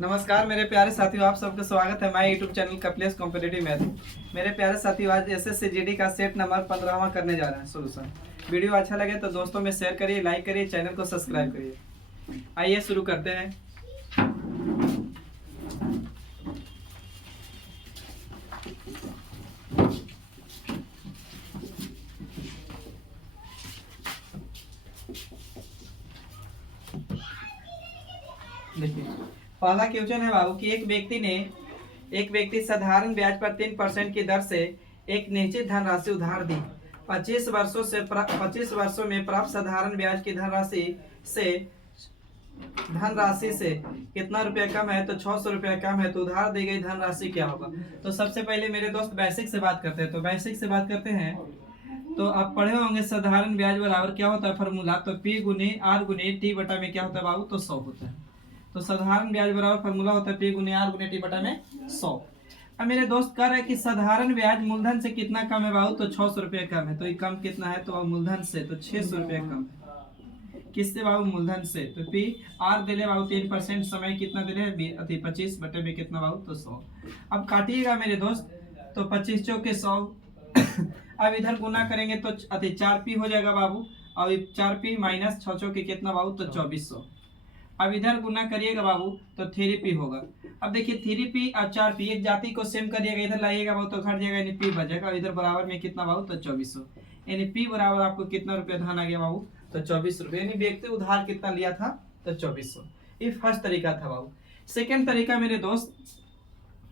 नमस्कार मेरे प्यारे साथियों, आप सबका स्वागत है हमारे YouTube channel Kapilesh competitive math. मेरे प्यारे साथियों, आज एसएससी जीडी का सेट नंबर 15वां करने जा रहे हैं सोल्यूशन। वीडियो अच्छा लगे तो दोस्तों में शेयर करिए, लाइक करिए, चैनल को सब्सक्राइब करिए। आइए शुरू करते हैं। देखिए, पहला क्वेश्चन है बाबू कि एक व्यक्ति साधारण ब्याज पर 3% की दर से एक निश्चित धनराशि उधार दी। 25 वर्षों में प्राप्त साधारण ब्याज की धनराशि से कितना रुपया कम है? तो 600 रुपया कम है। तो उधार दी गई धनराशि क्या होगा? तो सबसे पहले मेरे दोस्त बेसिक से बात करते हैं। तो आप पढ़े होंगे साधारण ब्याज बराबर क्या होता है फॉर्मूला? तो P गुने R गुने T बटा में क्या होता है बाबू? तो 100 होता है। तो साधारण ब्याज बराबर फॉर्मूला होता है P गुने R गुने T बटा में 100। अब मेरे दोस्त कह रहा है कि साधारण ब्याज मूलधन से कितना कम है बाबू? तो 600 रुपया कम है। तो ये कम कितना है? तो मूलधन से तो 600 रुपया कम है। किससे बाबू? मूलधन से। तो P R दे ले बाबू 3%, समय कितना दे ले? 25 बटे में कितना बाबू? तो 100। अब काटिएगा मेरे दोस्त, तो 25 चौके 100। अब इधर गुना करेंगे तो 4P हो जाएगा बाबू। और 4P माइनस 6 चौके कितना बाबू? तो 2400। अब इधर गुना करिएगा बाबू तो 3P होगा। अब देखिए 3P और 4P एक जाति को सेम करिएगा, इधर लाइएगा बाबू तो घट जाएगा, यानी P बचेगा। और इधर बराबर में कितना बाबू? तो 2400। यानी P बराबर आपको कितना रुपया धन आ गया बाबू? तो 24 रुपये। यानी व्यक्ति उधार कितना लिया था? तो 2400। ये फर्स्ट तरीका था बाबू। सेकेंड तरीका मेरे दोस्त,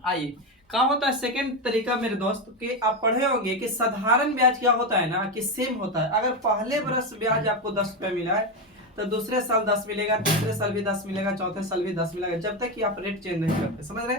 आइए क्या होता है सेकेंड तरीका मेरे दोस्त कि आप पढ़े होंगे कि साधारण ब्याज क्या होता है ना कि सेम होता है। अगर पहले वर्ष ब्याज आपको 10 रुपया मिला है तो दूसरे साल 10 मिलेगा, तीसरे साल भी 10 मिलेगा, चौथे साल भी 10 मिलेगा, जब तक कि आप रेट चेंज नहीं करते। समझ रहे?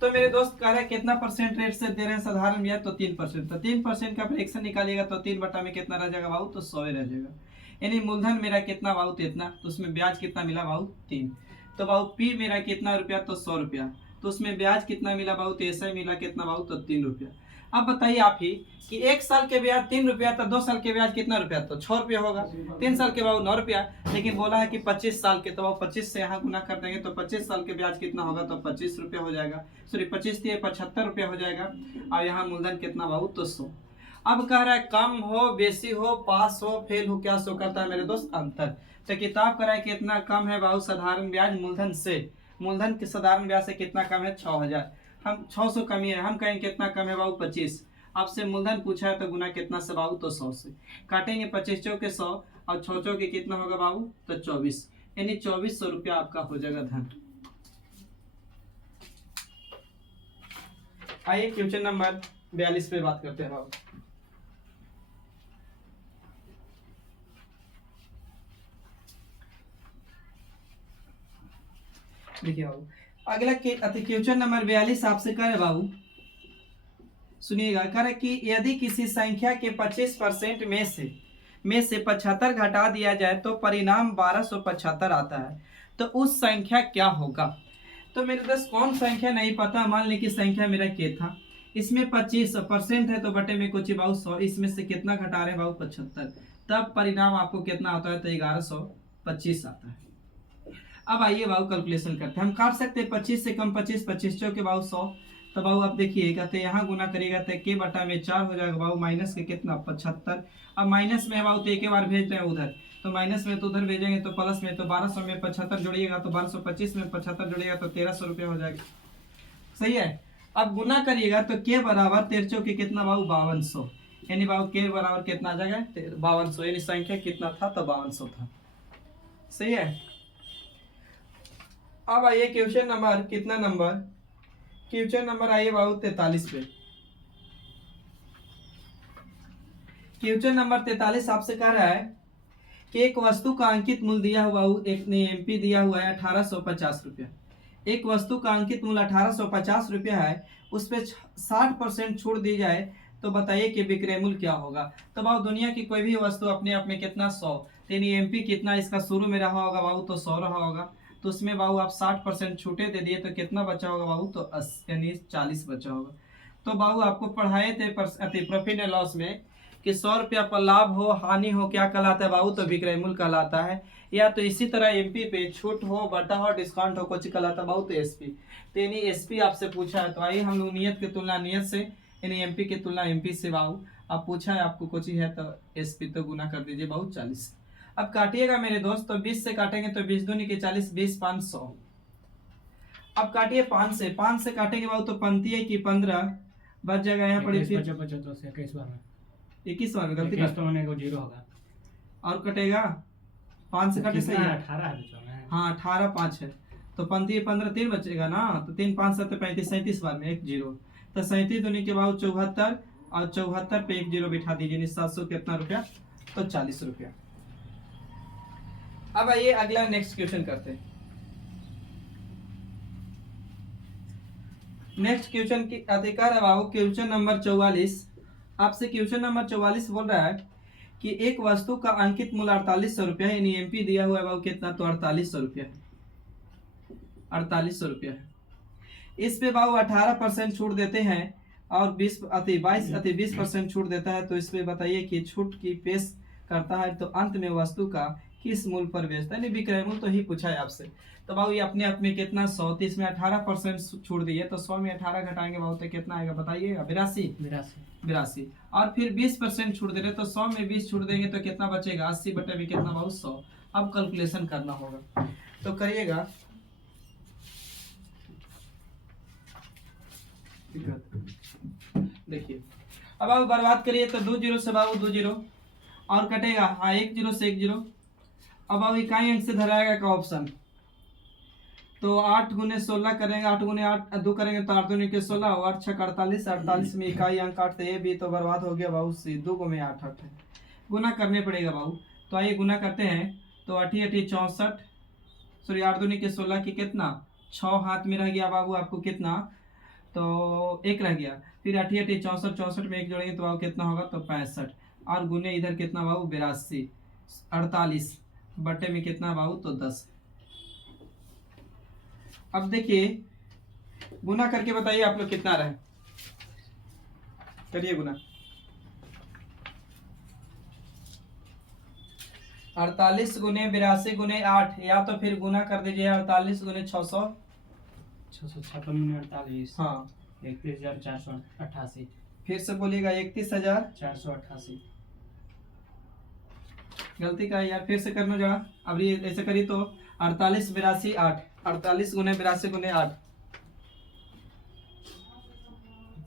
तो मेरे दोस्त कह रहे हैं कितना परसेंट रेट से दे रहे हैं साधारण ब्याज? तो 3%। तो 3% का फ्रैक्शन निकालिएगा तो 3 बटा में कितना रह जाएगा बाबू? तो 100 रह जाएगा। यानी मूलधन मेरा कितना बाबू? तो इतना। तो उसमें ब्याज कितना मिला बाबू? 3। तो बाबू P मेरा कितना रुपया? तो 100 रुपया। तो उसमें ब्याज कितना मिला बाबू? तो ऐसा मिला कितना बाबू? तो 3 रुपया। अब बताइए आप ही कि 1 साल के ब्याज 3 रुपया, तो 2 साल के ब्याज कितना रुपया? तो 6 रुपया होगा। 3 साल के बाबू 9 रुपया। लेकिन बोला है कि 25 साल के, तो बाबू 25 से यहाँ गुना कर देंगे तो 25 साल के ब्याज कितना होगा? तो 25 रुपया हो जाएगा। सॉरी 25 दिए 75 रुपया हो जाएगा। और यहाँ मूलधन कितना बाबू? तो 100। अब कह रहा है कम हो, बेसी हो, पास हो, फेल हो, क्या शो करता है मेरे दोस्त? अंतर। तो किताब कह रहा है कितना कम है बाबू साधारण ब्याज मूलधन से? मूलधन के साधारण ब्याज से कितना कम है? 6000। हम 600 कमी है, हम कहेंगे कितना कम है बाबू? 25। आपसे मूलधन पूछा है तो गुना कितना से बाबू? तो 100 से। काटेंगे 25 चौके 100 और 6 चौके कितना होगा बाबू? तो 24। यानी 2400 रुपया आपका हो जाएगा धन। आइए क्वेश्चन नंबर 42 पे बात करते हैं बाबू। देखिए बाबू, अगला क्वेश्चन नंबर 42 आपसे कह रहे बाबू, सुनिएगा। कह रहे कि यदि किसी संख्या के 25% में से 75 घटा दिया जाए तो परिणाम 1275 आता है, तो उस संख्या क्या होगा? तो मेरे दोस्त कौन संख्या नहीं पता, मान ली कि संख्या मेरा के था, इसमें 25% है तो बटे में कुछ बाबू 100, इसमें से कितना घटा रहे हैं बाबू? 75। तब परिणाम आपको कितना आता है? तो 1125 आता है। अब आइए बाबू कैलकुलेशन करते हैं। हम काट सकते हैं 25 से कम 25, 25 चौके बाबू 100। तो बाबू आप देखिए कहते हैं यहाँ गुना करिएगा तो के बटा में 4 हो जाएगा बाबू, माइनस के कितना? 75। अब माइनस में बाबू तो एक ही बार भेज रहे हैं उधर, तो माइनस में तो उधर भेजेंगे तो प्लस में, तो 1200 में 75 जोड़िएगा तो 1225 में 75 जोड़िएगा तो 1300 रुपया हो जाएगा। सही है। अब गुना करिएगा तो के बराबर 13 चौके कितना बाबू? 5200। यानी बाबू के बराबर कितना आ जाएगा? 5200। यानी संख्या कितना था? तो 5200 था। सही है। अब आइए क्वेश्चन नंबर कितना नंबर? क्वेश्चन नंबर आइए बाबू 43 पे। क्वेश्चन नंबर 43 आपसे कह रहा है कि एक वस्तु का अंकित मूल्य दिया हुआ, एक ने एमपी दिया हुआ है 1850 रुपया। एक वस्तु का अंकित मूल्य 1850 रुपया है, उस पर 60% छूट दी जाए तो बताइए कि विक्रय मूल्य क्या होगा? तो बाबू दुनिया की कोई भी वस्तु अपने आप में कितना? 100। यानी एमपी कितना इसका शुरू में रहा होगा बाबू? तो 100 रहा होगा। तो उसमें बाबू आप 60% छूटे दे दिए तो कितना बचा होगा बाबू? तो 80 यानी 40 बचा होगा। तो बाबू आपको पढ़ाए थे प्रॉफिट एंड लॉस में कि 100 रुपया पर लाभ हो हानि हो क्या कहलाता है बाबू, तो विक्रय मूल्य कहलाता है। या तो इसी तरह एमपी पे छूट हो, बटा हो, डिस्काउंट हो, कुछ कहलाता है बाबू, तो एसपी। तो यानी एसपी आपसे पूछा है, तो आइए हम लोग नियत की तुलना नियत से, यानी एमपी की तुलना एमपी से बाबू। अब पूछा है आपको कुछ है तो एसपी तो गुना कर दीजिए बाबू 40। अब काटिएगा मेरे दोस्त, तो 20 से काटेंगे तो 20 दूनी के 40, 20 5 100। अब काटिए 5 से, 5 से काटेंगे बाबू तो 15 की 15 बच जाएगा यहाँ पर 21 बार में 21 बार में गलती 21 कर, तो होने को 0 होगा। और कटेगा 5 से काटे सही है। 18 है बीच में। हाँ 18 5 है तो 15 15 3 बचेगा ना, तो 3 5 7 35 37 बार में 1 0, तो 37 दूनी के बाद 74 और 74 पे 1 0 बिठा दीजिए, 700 कितना रुपया, तो 40 रुपया। अब आइए अगला नेक्स्ट क्वेश्चन करते हैं। नेक्स्ट क्वेश्चन की अधिकार है बाबू क्वेश्चन नंबर 44। आपसे क्वेश्चन नंबर 44 बोल रहा है कि एक वस्तु का अंकित मूल्य 4800 रुपया है, एमपी दिया हुआ है बाबू कितना, तो 4800 रुपया है, 4800 रुपया है। इस पे बाबू 18% छूट देते हैं और 20% छूट देता है, तो इस पे बताइए कि छूट की पेश करता है तो अंत में वस्तु का किस मूल्य पर बेचता है, विक्रय मूल्य तो ही पूछा है आपसे। तो बाबू ये अपने आप में कितना 100, तो इसमें 18% छूट दी है, तो 100 में 18 घटाएंगे बाबू तो कितना आएगा बताइएगा, 82। और फिर 20% छूट दे रहे, तो 100 में 20 छूट देंगे तो कितना बचेगा, 80 बटे में कितना बाबू 100। अब कैलकुलेशन करना होगा, तो करिएगा। देखिए अब आप बर्बाद करिए तो 2 0 से बाबू 2 0 और कटेगा, हाँ 1 0 से 1 0। अब अब इकाई अंक से धराएगा का ऑप्शन, तो 8 गुने 16 करेंगे, 8 गुने 8 2 करेंगे तो 8 दूनी के 16 और 8 6 48, 48 में इकाई अंक काटते, ये भी तो बर्बाद हो गया बाबू, 2 गुने 8 8 है, गुना करने पड़ेगा बाबू। तो आइए गुना करते हैं, तो 8 8 64, सॉरी 8 दूनी के 16 की कितना 6 हाथ में रह गया बाबू, आपको कितना तो 1 रह गया, फिर 8 8 64, 64 में 1 जोड़ेंगे तो बाबू कितना होगा, तो 65, और गुने इधर कितना बाबू 82, 48 बटे में कितना बाबू, तो 10। अब देखिए गुना करके बताइए आप लोग कितना रहे, करिए गुना। 48 गुने 82 गुने 8, या तो फिर गुना कर दीजिए 48 गुने 600, 656 हाँ 31,488, फिर से बोलिएगा 31,488। गलती का यार, फिर से करना जरा, अब ये ऐसे करिए तो 48 82 8, 48 गुने 82 गुने 8,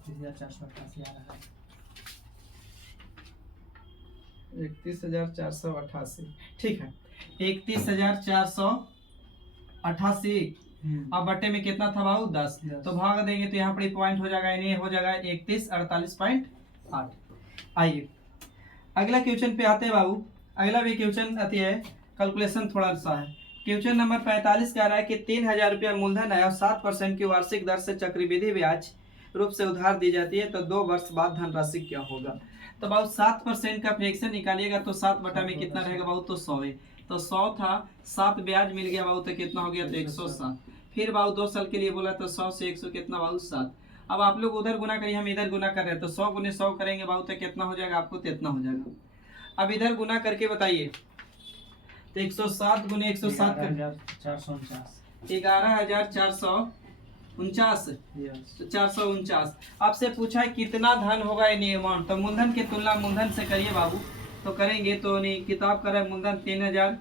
31,488 आ रहा है। 31,488 ठीक है, 31,488। अब बट्टे में कितना था बाबू 10, तो भाग देंगे तो यहाँ पर पॉइंट हो जाएगा, यानी हो जाएगा 31,48.8। आइए अगला क्वेश्चन पे आते हैं बाबू। अगला भी क्वेश्चन आती है, कैलकुलेशन थोड़ा सा है। क्वेश्चन नंबर 45 कह रहा है कि 3,000 रुपया मूलधन है और 7% की वार्षिक दर से चक्रवृद्धि ब्याज रूप से उधार दी जाती है, तो 2 वर्ष बाद धनराशि क्या होगा। तो बाबू 7% का फ्रैक्शन निकालिएगा तो 7 बटा में कितना रहेगा बाबू, तो 100 है, तो 100 था, 7 ब्याज मिल गया बाबू तो कितना हो गया, तो 107। फिर बाबू 2 साल के लिए बोला तो 100 से 100 कितना बाबू 7। अब आप लोग उधर गुना करिए, हम इधर गुना कर रहे हैं, तो 100 गुने 100 करेंगे बाबू तो कितना हो जाएगा आपको, तो इतना हो जाएगा। अब इधर गुना करके बताइए, तो 107 गुने 107 11,449, तो 449। आपसे पूछा है कितना धन होगा यानी अमाउंट, तो मूलधन की तुलना मूलधन से करिए बाबू, तो करेंगे तो नहीं, किताब का है मूलधन 3,000,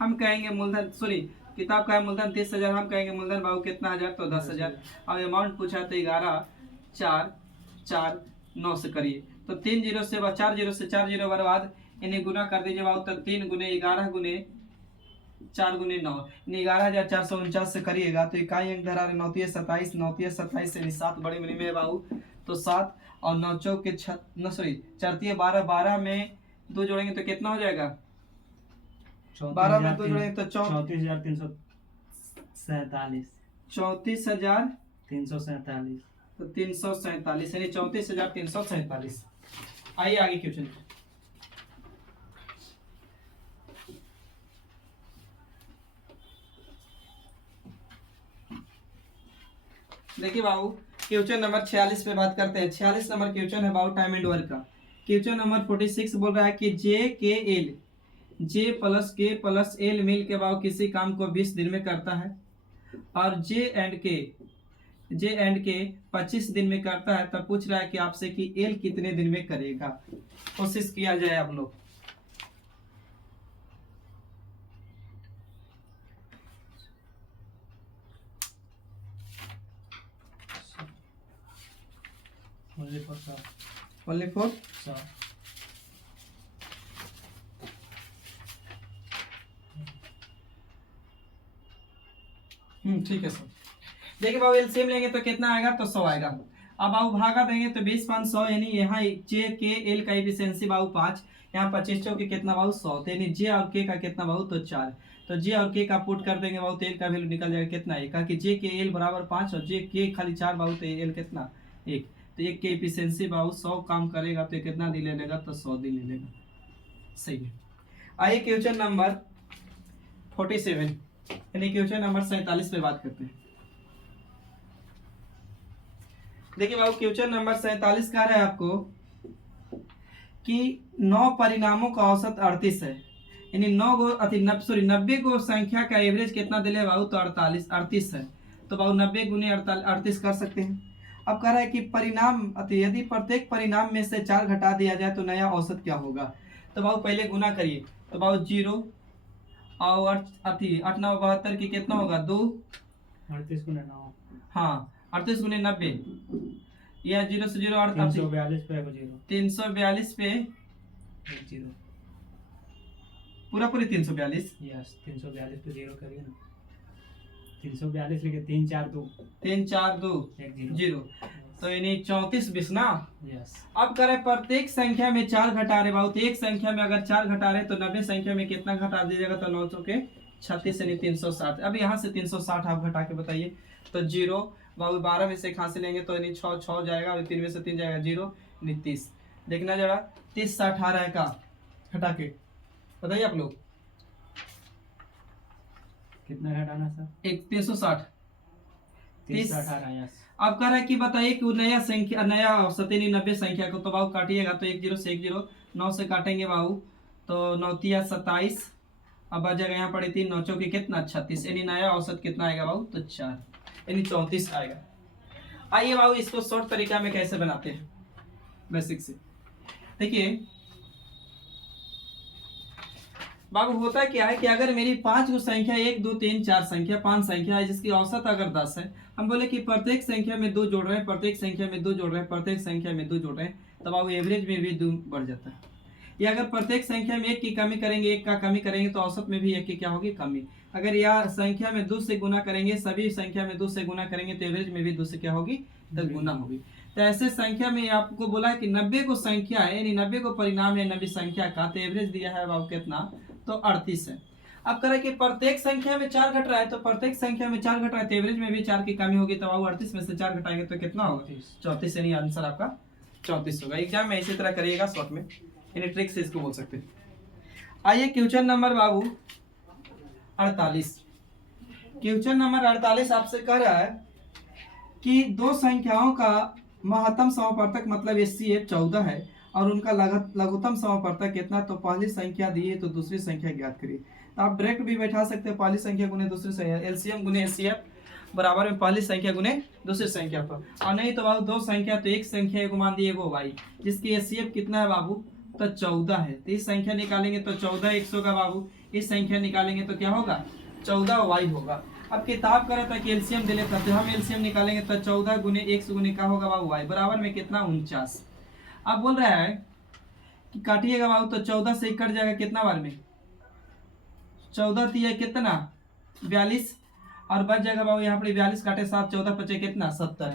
हम कहेंगे मूलधन, सॉरी किताब का है मूलधन 30,000, हम कहेंगे मूलधन बाबू कितना हजार, तो 10,000। अब अमाउंट पूछा तो 11,449 से करिए, तो 3 0 से 4 0 से 4 0 बर्बाद, इन्हें गुना कर दीजिए बाबू, तो 3 गुने 11 गुने 4 गुने 9, 11,449 से करिएगा तो इकाई अंक धरा 9 27, 9 27 से 7 बड़ी मिनी में बाबू, तो 7 और 9 चौक के 4 12, 12 में 2 जोड़ेंगे तो कितना हो जाएगा, 12 में 2 जोड़ेंगे तो 34,347, 34,347, तो 347 यानी 34,347। आइए आगे क्वेश्चन। देखिए बाबू क्वेश्चन नंबर 46 पे बात करते हैं। 46 नंबर क्वेश्चन है बाबू टाइम एंड वर्क का। क्वेश्चन नंबर 46 बोल रहा है कि जे प्लस के प्लस एल मिल के बाबू किसी काम को 20 दिन में करता है और जे एंड के 25 दिन में करता है, तब पूछ रहा है कि आपसे कि एल कितने दिन में करेगा। कोशिश किया जाए आप लोग। ओनली फॉर 100 ओनली फॉर 100 ठीक है सर। देखिए बाबू एलसीएम लेंगे तो कितना आएगा, तो 100 आएगा। अब बाबू भागा देंगे तो 20 5 100, यानी यहाँ जे के एल का एफिशिएंसी बाबू 5, यहाँ 25 चौके कितना बाबू 100, तो यानी जे और के का कितना बाबू, तो 4। तो जे और के का पुट कर देंगे बाबू, तो एल का वैल्यू निकल जाएगा कितना, एक का, कि जे के एल बराबर 5 और जे के खाली 4 बाबू, तो एल कितना 1। तो एक के एफिशिएंसी बाबू 100 काम करेगा तो कितना दिन ले लेगा, तो 100 दिन ले लेगा। सही है। आइए क्वेश्चन नंबर 47 यानी क्वेश्चन नंबर 47 पे बात करते हैं। देखिए बाबू क्वेश्चन नंबर 47 कह रहा है आपको कि 9 परिणामों का औसत 38 है, यानी 90 गो संख्या का एवरेज कितना दिले बाबू, तो 38 है। तो बाबू 90 गुने 38 कर सकते हैं। अब कह रहा है कि परिणाम यदि प्रत्येक परिणाम में से 4 घटा दिया जाए तो नया औसत क्या होगा। तो बाबू पहले गुना करिए, तो बाबू 0 और 8 9 72 की कितना होगा 2, 38 गुना 9, हाँ 38 गुने 90, या 0 से 0 342 पे एगो 0, 342 पे एक 0, पूरा 342, यस 342 पे 0 करिए ना, 342 लिखे 3 4 2 3 4 2 एक 0, तो यानी 34 20 ना। यस। अब करे प्रत्येक संख्या में 4 घटा रहे बाबू, तो एक संख्या में अगर 4 घटा रहे तो 90 संख्या में कितना घटा दीजिएगा, तो 9 चौके 36 यानी 360। अब यहाँ से 360 आप घटा के बताइए, तो 0 बाबू 12 में से कहाँ से लेंगे, तो यानी 6 6 जाएगा और 3 में से 3 जाएगा 0 यानी 30। देखना जरा 30 से 18 है का घटा के बताइए आप लोग, कितना घटाना सर, 360 30 18, यस। अब कह रहा है कि बताइए कि नया संख्या नया औसत यानी 90 संख्या को, तो बाबू काटिएगा तो 1 0 से 1 0, 9 से काटेंगे बाबू तो 9 तिया 27, अब बचेगा यहाँ पड़े 3 9 चौके कितना 36, यानी नया औसत कितना आएगा बाबू, तो 4 यानी 34 आएगा। आइए बाबू इसको शॉर्ट तरीका में कैसे बनाते हैं बेसिक से। देखिए बाबू होता क्या है कि अगर मेरी 5 गो संख्या 1 2 3 4 संख्या 5 संख्या है जिसकी औसत अगर 10 है, हम बोले कि प्रत्येक संख्या में 2 जोड़ रहे हैं, प्रत्येक संख्या में 2 जोड़ रहे हैं, प्रत्येक संख्या में 2 जोड़ रहे हैं, तब बाबू एवरेज में भी 2 बढ़ जाता है। या अगर प्रत्येक संख्या में 1 की कमी करेंगे, 1 का कमी करेंगे, तो औसत में भी 1 की क्या होगी, कमी। अगर यह संख्या में 2 से गुना करेंगे, सभी संख्या में 2 से गुना करेंगे, तो एवरेज में भी 2 से क्या होगी, तो गुना होगी। तो ऐसे संख्या में आपको बोला है कि 90 को संख्या है, यानी 90 को परिणाम है 90 संख्या का, तो एवरेज दिया है बाबू कितना, तो 38 है। अब करें कि प्रत्येक संख्या में 4 घट रहा है, तो प्रत्येक संख्या में 4 घट रहा है तो एवरेज में भी 4 की कमी होगी, तो बाबू 38 में से 4 घटाएंगे तो कितना होगा, 34, यानी आंसर आपका 34 होगा। एग्जाम में इसी तरह करिएगा शॉर्ट में, यानी ट्रिक से इसको बोल सकते हैं। आइए क्वेश्चन नंबर बाबू 48, क्वेश्चन नंबर 48 आपसे कह रहा है कि दो संख्याओं का महत्तम समापवर्तक मतलब HCF 14 है और उनका लघुत्तम समापवर्तक कितना, तो पहली संख्या दी है तो दूसरी संख्या ज्ञात करिए। तो आप डायरेक्ट भी बैठा सकते हैं, पहली संख्या गुने दूसरी संख्या, एलसीएम गुने HCF बराबर में पहली संख्या गुने दूसरी संख्या पर। और नहीं तो बाबू दो संख्या, तो एक संख्या एगो मान दिए एगो वाई, जिसकी HCF कितना है बाबू, तो 14 है। तो इस संख्या निकालेंगे तो 14 100 का बाबू, इस संख्या निकालेंगे तो क्या होगा, 14 वाई होगा। अब किताब कर रहा था कि एलसीएम दे लेता, तो हम एलसीएम निकालेंगे तो 14 गुने 100 गुने क्या होगा बाबू वाई, बराबर में कितना 49। अब बोल रहा है कि काटिएगा बाबू तो 14 से कट जाएगा कितना बार में, 14 दिया कितना 42, और बच जाएगा बाबू यहाँ पर 42 काटे 7 14 बचे कितना 70।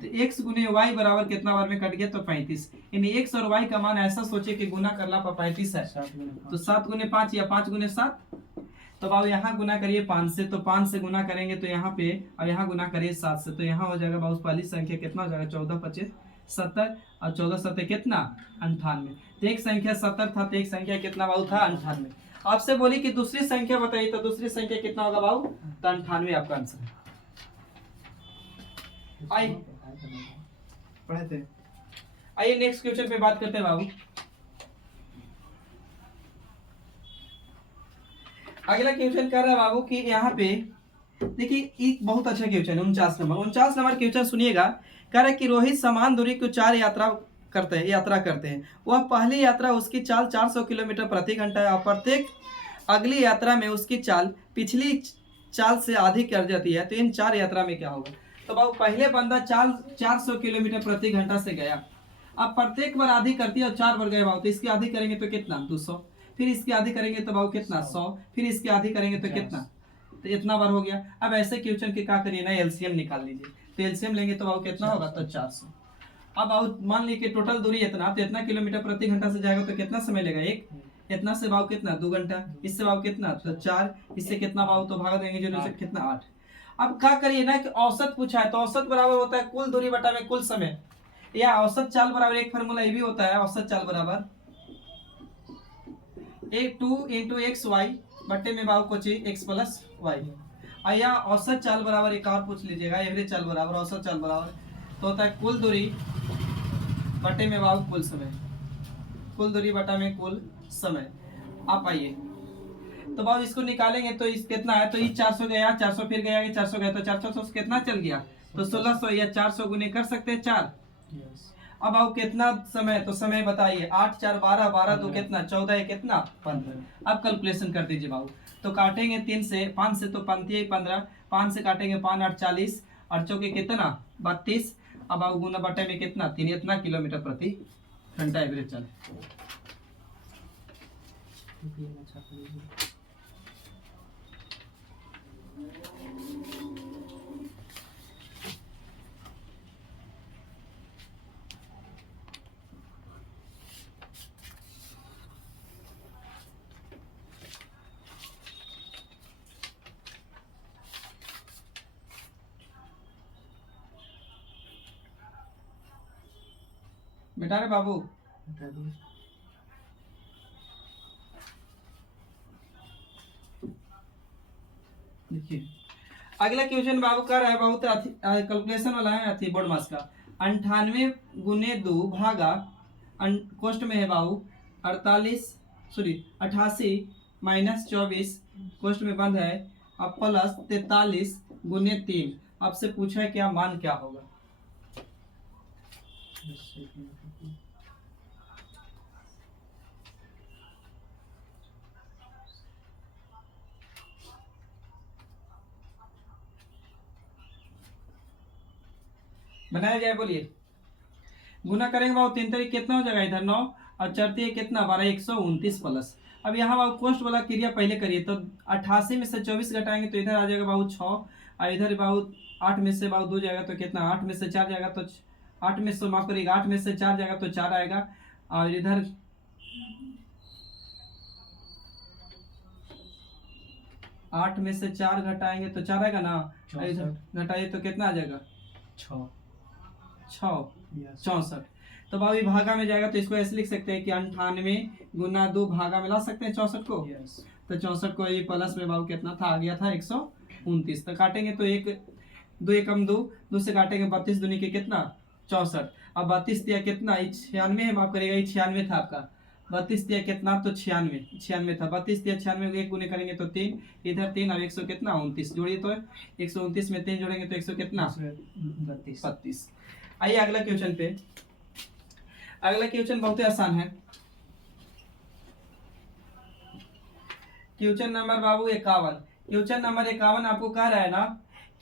तो x गुने वाई बराबर कितना बार में कट गया, तो 35। यानी x और y का मान ऐसा सोचे कि गुना करला पर 35 है, तो 7 गुने 5 या 5 गुने 7, तो बाबू यहाँ गुना करिए 5 से, तो 5 से गुना करेंगे तो यहाँ पे, और यहाँ गुना करिए 7 से, तो यहाँ हो जाएगा बाबू पहली संख्या कितना हो जाएगा 14 25 70, और 14 7 कितना 98। तो एक संख्या 70 था, तो एक संख्या कितना बाबू था 98। आपसे बोली कि दूसरी संख्या बताइए, तो दूसरी संख्या कितना होगा बाबू, तो 98 आपका आंसर है। आइए पढ़े थे, आइए नेक्स्ट क्वेश्चन पे बात करते हैं बाबू। अगला क्वेश्चन कर रहा है बाबू कि यहाँ पे देखिए एक बहुत अच्छा क्वेश्चन है 49 नंबर क्वेश्चन सुनिएगा। कह रहा है कि रोहित समान दूरी को 4 यात्रा करते हैं। वह पहली यात्रा उसकी चाल 400 किलोमीटर प्रति घंटा है और प्रत्येक अगली यात्रा में उसकी चाल पिछली चाल से आधी कर जाती है। तो इन 4 यात्रा में क्या होगा? तो बाबू पहले बंदा चाल 400 किलोमीटर प्रति घंटा से गया, अब प्रत्येक बार आधी करती है और 4 बार गए बाबू, तो इसकी आधी करेंगे तो कितना 200, फिर इसकी आधी करेंगे तो बाबू कितना 100, फिर इसकी आधी करेंगे तो कितना, तो इतना बार हो गया। अब ऐसे क्वेश्चन के क्या करिए ना, एलसीएम निकाल लीजिए। तो एलसीएम लेंगे तो बाबू कितना होगा, तो 400। अब बाबू मान लीजिए कि टोटल दूरी इतना, तो इतना किलोमीटर प्रति घंटा से जाएगा तो कितना समय लेगा, एक इतना से बाबू कितना 2 घंटा, इससे बाबू कितना तो 4, इससे कितना बाबू तो भागा देंगे 0 से कितना 8। अब क्या करिए ना कि औसत पूछा है तो औसत बराबर होता है कुल दूरी बटा में कुल समय, या औसत चाल बराबर एक फार्मूला ये भी होता है, औसत चाल बराबर 2 इंटू एक्स वाई बटे में बाबू कोची एक्स प्लस वाई, या औसत चाल बराबर एक और पूछ लीजिएगा, एवरेज चाल बराबर औसत चाल बराबर तो होता है कुल दूरी बटे में बाबू कुल समय, कुल दूरी बटा में कुल समय। आप आइए तो बाबू इसको निकालेंगे तो इस कितना है, तो ये 400 गया, 400 फिर गया, 400 गया, तो 400 कितना चल गया, तो 1600 या 400 गुने कर सकते हैं 4। अब आओ कितना समय, तो समय बताइए 8 4 12, 12 2 कितना 14, ये कितना 15। अब कैलकुलेशन कर दीजिए बाबू, तो काटेंगे 3 से 5 से तो 15 15, 5 से काटेंगे 5 8 40 और चौके कितना 32। अब आओ गुना बटे में कितना 3, इतना किलोमीटर प्रति घंटा एवरेज चल। बेटा रे बाबू देखिए अगला क्वेश्चन बाबू कर रहा है, बहुत कैलकुलेशन वाला है, अथी बोर्ड मास का। 98 गुने 2 भागा कोष्ट में है बाबू 88 माइनस 24 कोष्ट में बंद है, अब प्लस 43 गुने 3। आपसे पूछा है क्या मान क्या होगा? बनाया जाए बोलिए। गुना करेंगे बाबू 3 तरीके कितना हो जाएगा, इधर 9 और चरती है कितना 12, 129 प्लस। अब यहाँ बाबू कोष्ट वाला क्रिया पहले करिए, तो 88 में से 24 घटाएंगे तो इधर आ जाएगा बाबू 6, और इधर बाबू 8 में से बाबू 2 जाएगा तो कितना 8 में से 4 जाएगा तो 8 में से माफ करिएगा 8 में से 4 जाएगा तो 4 आएगा, और इधर 8 में से 4 घटाएंगे तो 4 आएगा ना, इधर घटाइए तो कितना आ जाएगा 6 64। तो बाबू ये भागा में जाएगा तो इसको ऐसे लिख सकते हैं कि 98 गुना 2 भागा में ला सकते हैं 64 को। तो 64 को ये प्लस में बाबू कितना था, आ गया था 129। तो काटेंगे तो 1 2 एकम 2, 2 से काटेंगे 32 दूनी के कितना 64। अब 32 दिया कितना 96 है, माफ करिएगा 96 था आपका, 32 दिया कितना तो 96 था, 32 दिया 96 एक गुने करेंगे तो 3, इधर 3 और 100 कितना 29 जोड़िए, तो 129 में 3 जोड़ेंगे तो 100 कितना 32। आइए अगला क्वेश्चन पे। अगला क्वेश्चन बहुत ही आसान है, क्वेश्चन नंबर बाबू 51। क्वेश्चन नंबर 51 आपको कह रहा है ना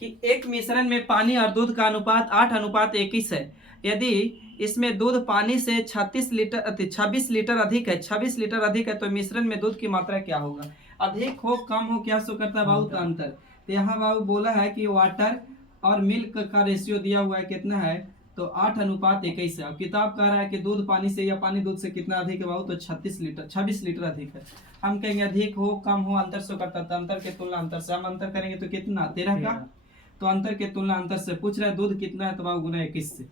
कि एक मिश्रण में पानी और दूध का अनुपात 8:21 है। यदि इसमें दूध पानी से 26 लीटर अधिक है, 26 लीटर अधिक है, तो मिश्रण में दूध की मात्रा क्या होगा? अधिक हो कम हो क्या सो करता है बाबू, तो अंतर। तो यहाँ बाबू बोला है कि वाटर और मिल्क का रेशियो दिया हुआ है कितना है, तो 8:21 है। अब किताब कह रहा है कि दूध पानी से या पानी दूध से कितना अधिक है बाबू, तो 26 लीटर अधिक है। हम कहेंगे अधिक हो कम हो अंतर से करता था, अंतर के तुलना अंतर से, हम अंतर करेंगे तो कितना 13 का, तो अंतर के तुलना अंतर से पूछ रहा है, दूध कितना है तो बाबू गुना 21 से।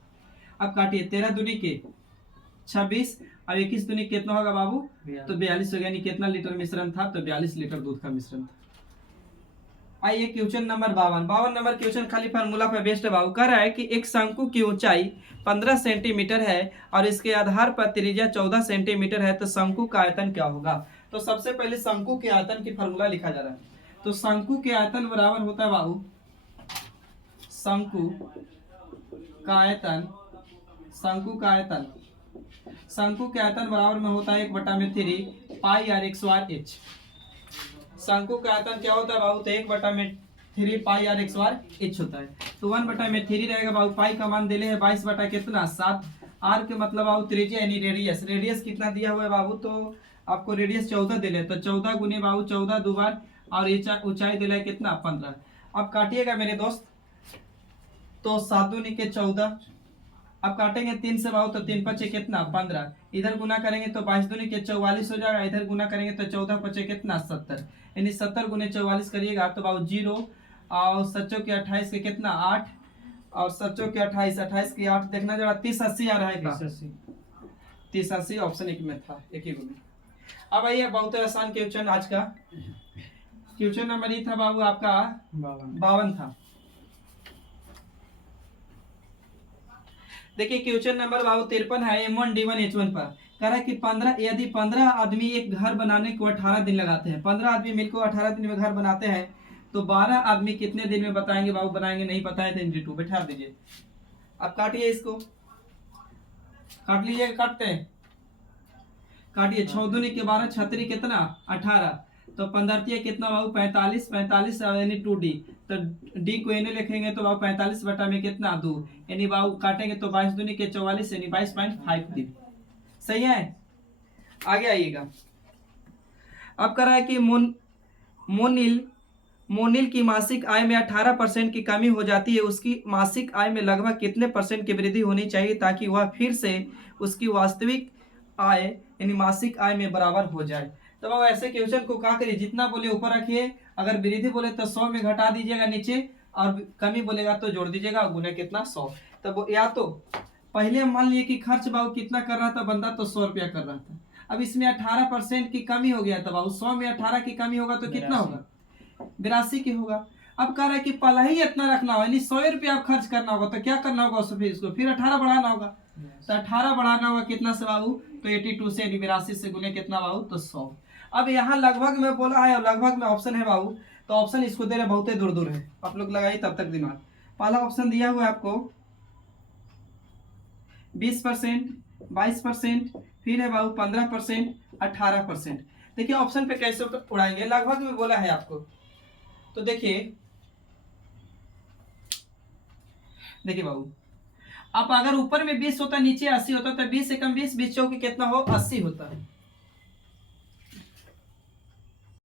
अब काटिए 13 दूनी के 26 और 21 दूनी कितना होगा बाबू, तो 42 हो गया। यानी कितना लीटर मिश्रण था, तो 42 लीटर दूध का मिश्रण था। आइए क्वेश्चन नंबर 52 नंबर क्वेश्चन खाली फार्मूला पे बेस्ड है बाबू। कह रहा है कि एक शंकु की ऊंचाई 15 सेंटीमीटर है और इसके आधार पर त्रिज्या 14 सेंटीमीटर है, तो शंकु का आयतन क्या होगा? तो सबसे पहले शंकु के आयतन की फॉर्मूला लिखा जा रहा है। तो शंकु के आयतन बराबर होता है बाबू, शंकु का आयतन, शंकु का आयतन, शंकु के आयतन बराबर में होता है 1/3 पाई आर एक्स वार एच। शंकु का आयतन क्या होता है बाबू, तो 1/3 पाई आर एक्स वार एच होता है। तो 1/3 रहेगा बाबू, पाई का मान दिले है 22 बटा कितना 7, आर के मतलब बाबू त्रिज्या यानी रेडियस, रेडियस कितना दिया हुआ है बाबू, तो आपको रेडियस 14 दिले, तो 14 गुने बाबू 14 दो बार, और ऊंचाई दिला है कितना 15। अब काटिएगा मेरे दोस्त, तो 7 दूनी के 14, अब काटेंगे 3 से बाबू, तो 3 पचे कितना 15, इधर गुना करेंगे तो 22 दूनी के 44 हो जाएगा, इधर गुना करेंगे तो 14 पचे कितना 70, यानी 70 गुने 44 करिएगा तो बाबू 0, और 7 के 28 के कितना 8, और 7 के 28, 28 के 8 देखना जरा 30 80 आ रहा है का 30 80, ऑप्शन 1 में था, एक ही में। अब आइए बहुत आसान क्वेश्चन आज का, क्वेश्चन नंबर ये था बाबू आपका 52 था। देखिए क्वेश्चन नंबर बाबू 53 है, M1 D1 H1 पर कह रहा है कि 15 यदि 15 आदमी एक घर बनाने को 18 दिन लगाते हैं, 15 आदमी मिलकर 18 दिन में घर बनाते हैं, तो 12 आदमी कितने दिन में बताएंगे बाबू, बनाएंगे नहीं पता है तो इंटू 2 बैठा दीजिए। अब काटिए इसको, काट लीजिए, काटते हैं, काटिए, 6 दूनी के 12, 36 कितना 18, तो 15 कितना बाबू 45, 45 यानी 2D, तो D को एने लिखेंगे तो बाबू 45 बटा में कितना 2, यानी बाबू काटेंगे तो 22 दूनी के 44 यानी 22.5 दिन। सही है, आगे आइएगा। अब कर रहा है कि मोनिल की मासिक आय में 18% की कमी हो जाती है, उसकी मासिक आय में लगभग कितने % की वृद्धि होनी चाहिए ताकि वह फिर से उसकी वास्तविक आय यानी मासिक आय में बराबर हो जाए। तो अब ऐसे क्वेश्चन को क्या करिए, जितना बोले ऊपर रखिए, अगर वृद्धि बोले तो 100 में घटा दीजिएगा नीचे, और कमी बोलेगा तो जोड़ दीजिएगा, गुने कितना 100। तब या तो पहले मान लिए कि खर्च बाबू कितना कर रहा था बंदा, तो 100 रुपया कर रहा था, अब इसमें 18% की कमी हो गया, तो बाबू 100 में 18 की कमी होगा तो कितना होगा 82 की होगा। अब कह रहा है कि पहला ही इतना रखना होगा, यानी 100 रुपया आप खर्च करना होगा, तो क्या करना होगा उसको, फिर 18 बढ़ाना होगा, तो 18 बढ़ाना होगा कितना से बाबू, तो 82 से, यानी 82 से गुने कितना बाबू, तो 100। अब यहाँ लगभग में बोला है और लगभग में ऑप्शन है बाबू, तो ऑप्शन इसको दे रहे बहुत दूर दूर है, आप लोग लगाइए तब तक दिमाग। पहला ऑप्शन दिया हुआ है आपको 20%, 22%, फिर है बाबू 15%, 18%। देखिए ऑप्शन पे कैसे उड़ाएंगे, लगभग में बोला है आपको, तो देखिए बाबू, अब अगर ऊपर में 20 होता नीचे 80 होता, तो 20 से कम 20, 20 चौके कितना हो 80 होता है।